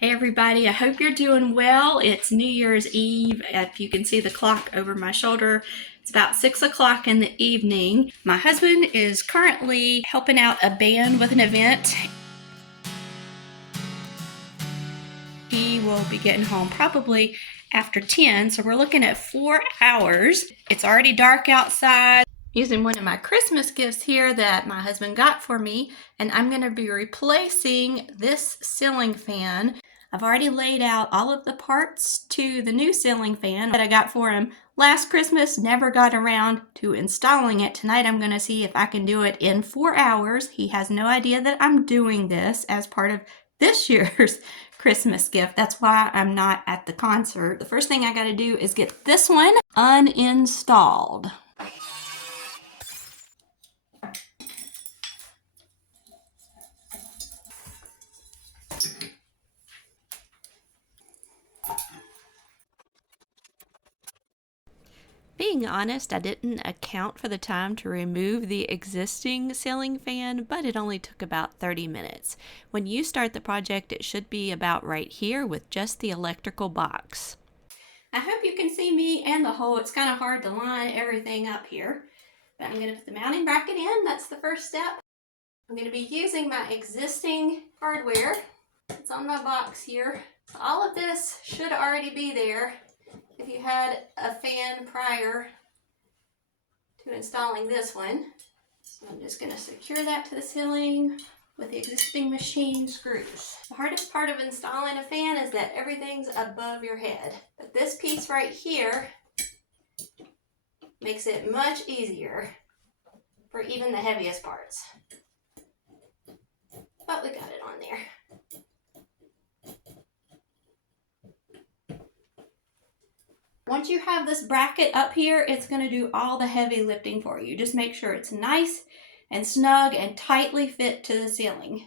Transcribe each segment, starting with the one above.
Hey everybody, I hope you're doing well. It's New Year's Eve. If you can see the clock over my shoulder, it's about 6 o'clock in the evening. My husband is currently helping out a band with an event. He will be getting home probably after 10, so we're looking at 4 hours. It's already dark outside. Using one of my Christmas gifts here that my husband got for me, and I'm going to be replacing this ceiling fan. I've already laid out all of the parts to the new ceiling fan that I got for him last Christmas. Never got around to installing it. Tonight I'm going to see if I can do it in 4 hours. He has no idea that I'm doing this as part of this year's Christmas gift. That's why I'm not at the concert. The first thing I got to do is get this one uninstalled. Being honest, I didn't account for the time to remove the existing ceiling fan, but it only took about 30 minutes. When you start the project, it should be about right here with just the electrical box. I hope you can see me and the hole. It's kind of hard to line everything up here, but I'm going to put the mounting bracket in. That's the first step. I'm going to be using my existing hardware. It's on my box here. All of this should already be there if you had a fan prior to installing this one. So I'm just going to secure that to the ceiling with the existing machine screws. The hardest part of installing a fan is that everything's above your head. But this piece right here makes it much easier for even the heaviest parts. But we got it on there. Once you have this bracket up here, it's going to do all the heavy lifting for you. Just make sure it's nice and snug and tightly fit to the ceiling.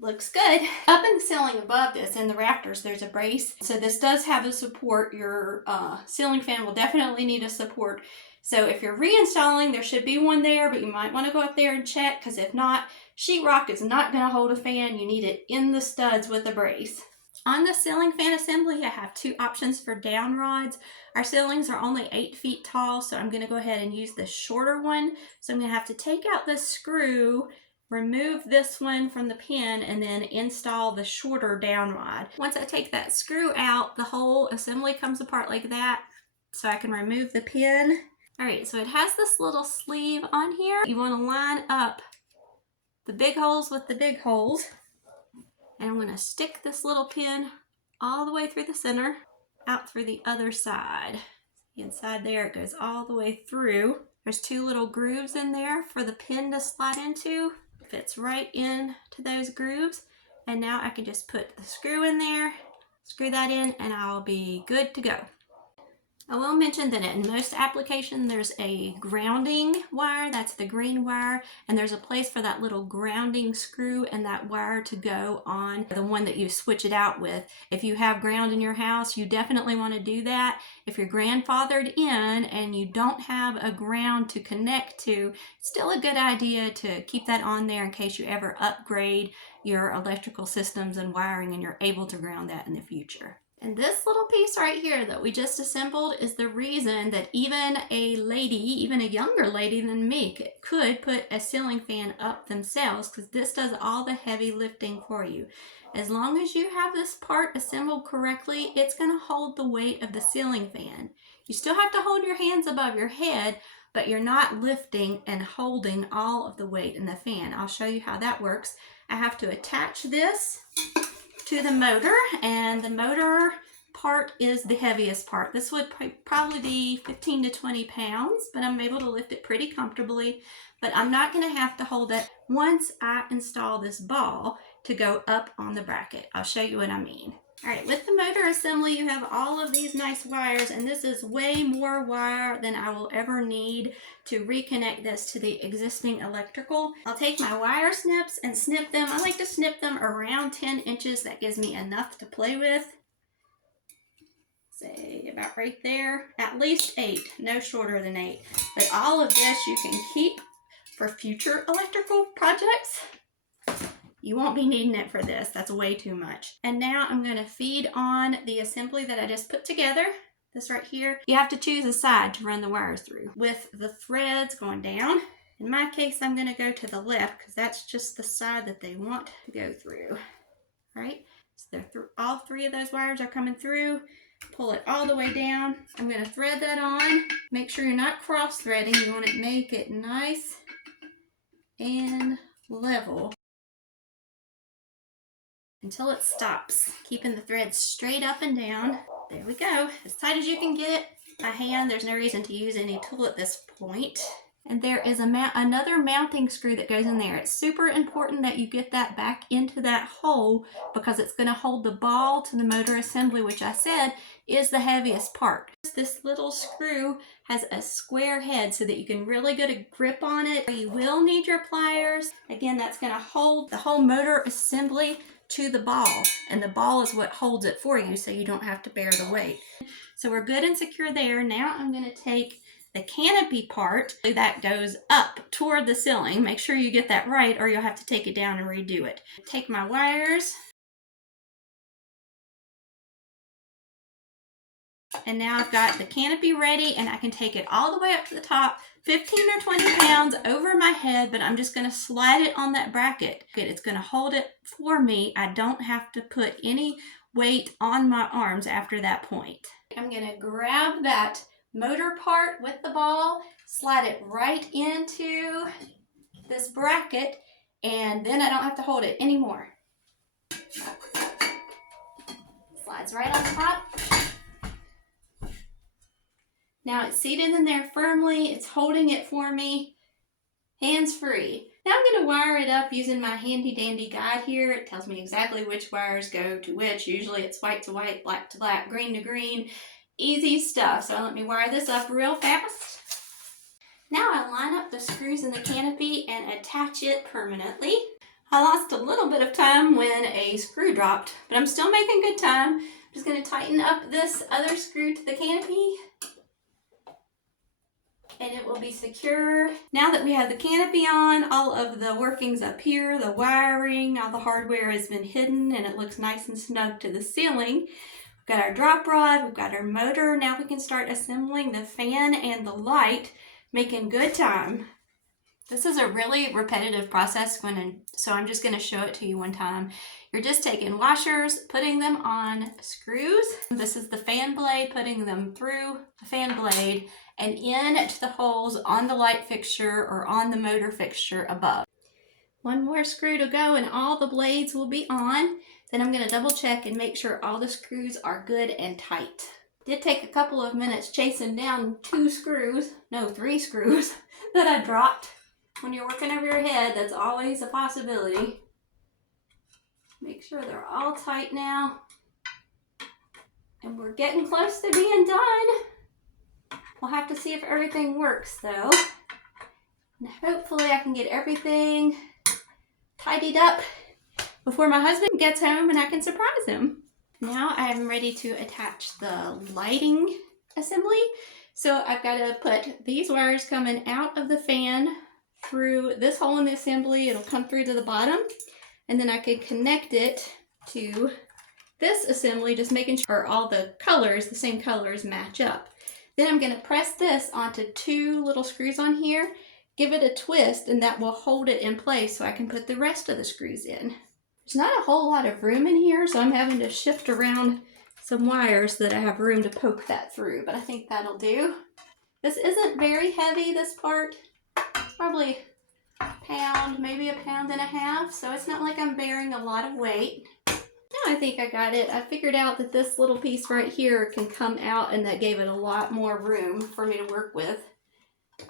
Looks good. Up in the ceiling above this, in the rafters, there's a brace. So this does have a support. Your ceiling fan will definitely need a support. So if you're reinstalling, there should be one there, but you might want to go up there and check, because if not, sheetrock is not going to hold a fan. You need it in the studs with a brace. On the ceiling fan assembly, I have 2 options for down rods. Our ceilings are only 8 feet tall, so I'm going to go ahead and use the shorter one. So I'm going to have to take out the screw, remove this one from the pin, and then install the shorter down rod. Once I take that screw out, the whole assembly comes apart like that, so I can remove the pin. All right, so it has this little sleeve on here. You want to line up the big holes with the big holes. And I'm going to stick this little pin all the way through the center, out through the other side. Inside there, it goes all the way through. There's 2 little grooves in there for the pin to slide into. It fits right into those grooves. And now I can just put the screw in there, screw that in, and I'll be good to go. I will mention that in most applications there's a grounding wire, that's the green wire, and there's a place for that little grounding screw and that wire to go on the one that you switch it out with. If you have ground in your house, you definitely want to do that. If you're grandfathered in and you don't have a ground to connect to, it's still a good idea to keep that on there in case you ever upgrade your electrical systems and wiring and you're able to ground that in the future. And this little piece right here that we just assembled is the reason that even a lady, even a younger lady than me, could put a ceiling fan up themselves, because this does all the heavy lifting for you. As long as you have this part assembled correctly, it's going to hold the weight of the ceiling fan. You still have to hold your hands above your head, but you're not lifting and holding all of the weight in the fan. I'll show you how that works. I have to attach this to the motor, and the motor part is the heaviest part. This would probably be 15 to 20 pounds, but I'm able to lift it pretty comfortably. But I'm not going to have to hold it once I install this ball to go up on the bracket. I'll show you what I mean. All right, with the motor assembly, you have all of these nice wires, and this is way more wire than I will ever need to reconnect this to the existing electrical. I'll take my wire snips and snip them. I like to snip them around 10 inches. That gives me enough to play with. Say about right there. At least 8, no shorter than 8. But all of this you can keep for future electrical projects. You won't be needing it for this. That's way too much. And now I'm going to feed on the assembly that I just put together. This right here. You have to choose a side to run the wires through with the threads going down. In my case, I'm going to go to the left because that's just the side that they want to go through. All right, so all three of those wires are coming through. Pull it all the way down. I'm going to thread that on. Make sure you're not cross threading. You want to make it nice and level until it stops. Keeping the thread straight up and down. There we go. As tight as you can get it by hand. There's no reason to use any tool at this point. And there is another mounting screw that goes in there. It's super important that you get that back into that hole because it's going to hold the ball to the motor assembly, which I said is the heaviest part. This little screw has a square head so that you can really get a grip on it. You will need your pliers. Again, that's going to hold the whole motor assembly to the ball, and the ball is what holds it for you so you don't have to bear the weight. So we're good and secure there. Now I'm going to take the canopy part that goes up toward the ceiling. Make sure you get that right or you'll have to take it down and redo it. Take my wires. And now I've got the canopy ready and I can take it all the way up to the top, 15 or 20 pounds over my head, but I'm just going to slide it on that bracket. It's going to hold it for me. I don't have to put any weight on my arms after that point. I'm going to grab that motor part with the ball, slide it right into this bracket, and then I don't have to hold it anymore. Slides right on top. Now it's seated in there firmly. It's holding it for me, hands free. Now I'm going to wire it up using my handy dandy guide here. It tells me exactly which wires go to which. Usually it's white to white, black to black, green to green. Easy stuff. So let me wire this up real fast. Now I line up the screws in the canopy and attach it permanently. I lost a little bit of time when a screw dropped, but I'm still making good time. I'm just going to tighten up this other screw to the canopy and it will be secure. Now that we have the canopy on, all of the workings up here, the wiring, all the hardware has been hidden and it looks nice and snug to the ceiling. We've got our drop rod, we've got our motor. Now we can start assembling the fan and the light, making good time. This is a really repetitive process, so I'm just going to show it to you one time. You're just taking washers, putting them on screws. This is the fan blade, putting them through the fan blade and into the holes on the light fixture or on the motor fixture above. One more screw to go and all the blades will be on. Then I'm going to double check and make sure all the screws are good and tight. Did take a couple of minutes chasing down three screws that I dropped. When you're working over your head, that's always a possibility. Make sure they're all tight now. And we're getting close to being done. We'll have to see if everything works though. And hopefully I can get everything tidied up before my husband gets home and I can surprise him. Now I'm ready to attach the lighting assembly. So I've got to put these wires coming out of the fan through this hole in the assembly. It'll come through to the bottom and then I can connect it to this assembly, just making sure all the colors, the same colors, match up. Then I'm going to press this onto two little screws on here, give it a twist, and that will hold it in place so I can put the rest of the screws in. There's not a whole lot of room in here, so I'm having to shift around some wires so that I have room to poke that through, but I think that'll do. This isn't very heavy, this part. It's probably a pound, maybe a pound and a half, so it's not like I'm bearing a lot of weight. Now I think I got it. I figured out that this little piece right here can come out and that gave it a lot more room for me to work with.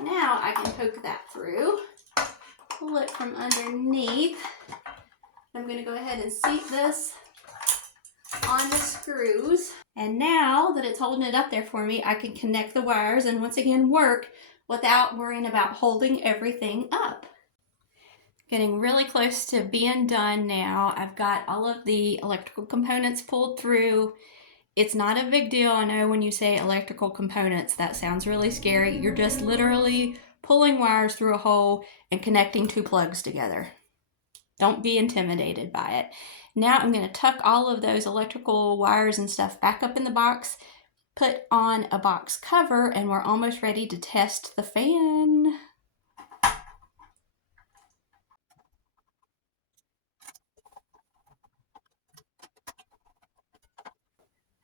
Now I can poke that through, pull it from underneath. I'm going to go ahead and seat this on the screws. And now that it's holding it up there for me, I can connect the wires and once again work without worrying about holding everything up. Getting really close to being done now. I've got all of the electrical components pulled through. It's not a big deal. I know when you say electrical components, that sounds really scary. You're just literally pulling wires through a hole and connecting two plugs together. Don't be intimidated by it. Now I'm going to tuck all of those electrical wires and stuff back up in the box, put on a box cover, and we're almost ready to test the fan.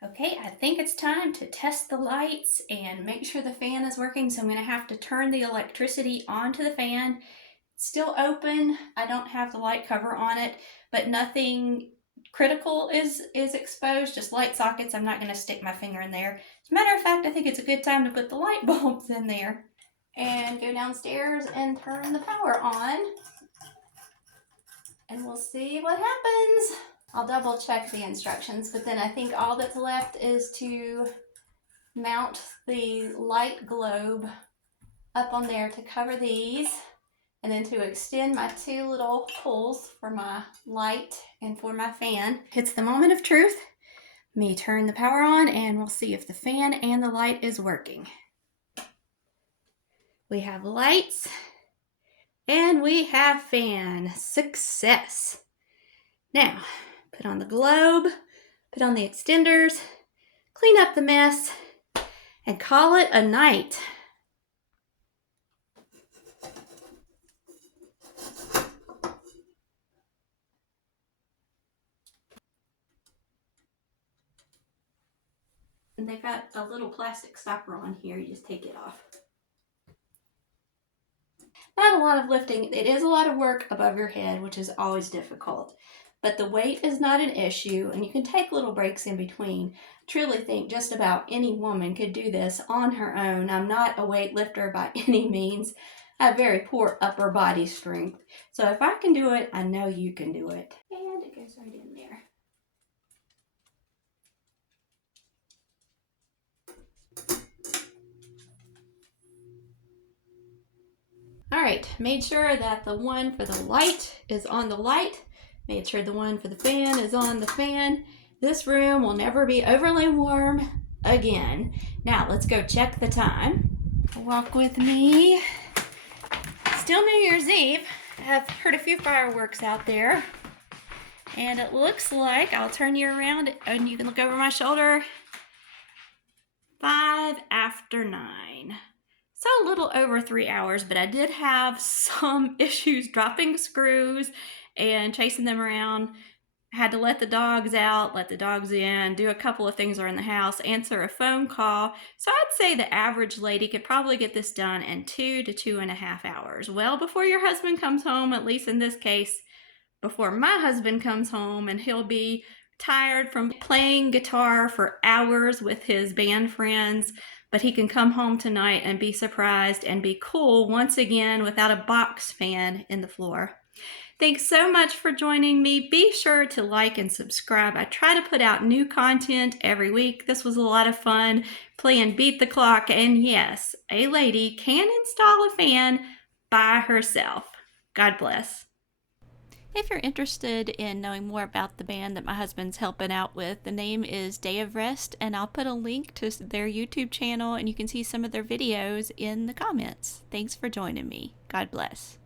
Okay, I think it's time to test the lights and make sure the fan is working. So I'm going to have to turn the electricity onto the fan. It's still open. I don't have the light cover on it, but nothing critical is exposed, just light sockets. I'm not going to stick my finger in there. As a matter of fact, I think it's a good time to put the light bulbs in there. And go downstairs and turn the power on. And we'll see what happens. I'll double check the instructions, but then I think all that's left is to mount the light globe up on there to cover these, and then to extend my two little holes for my light and for my fan. It's the moment of truth. Me turn the power on and we'll see if the fan and the light is working. We have lights and we have fan. Success. Now, put on the globe, put on the extenders, clean up the mess, and call it a night. And they've got a little plastic stopper on here. You just take it off. Not a lot of lifting. It is a lot of work above your head, which is always difficult. But the weight is not an issue, and you can take little breaks in between. I truly think just about any woman could do this on her own. I'm not a weightlifter by any means. I have very poor upper body strength. So if I can do it, I know you can do it. And it goes right in there. All right, made sure that the one for the light is on the light. Made sure the one for the fan is on the fan. This room will never be overly warm again. Now let's go check the time. Walk with me. Still New Year's Eve. I've heard a few fireworks out there. And it looks like, I'll turn you around and you can look over my shoulder. 5 after 9. So a little over 3 hours, but I did have some issues dropping screws and chasing them around. I had to let the dogs out, let the dogs in, do a couple of things around the house, answer a phone call. So I'd say the average lady could probably get this done in 2 to 2.5 hours. Well, before your husband comes home, at least in this case, before my husband comes home, and he'll be tired from playing guitar for hours with his band friends, but he can come home tonight and be surprised and be cool once again without a box fan in the floor. Thanks so much for joining me. Be sure to like and subscribe. I try to put out new content every week. This was a lot of fun playing Beat the Clock. And yes, a lady can install a fan by herself. God bless. If you're interested in knowing more about the band that my husband's helping out with, the name is Day of Rest, and I'll put a link to their YouTube channel and you can see some of their videos in the comments. Thanks for joining me. God bless.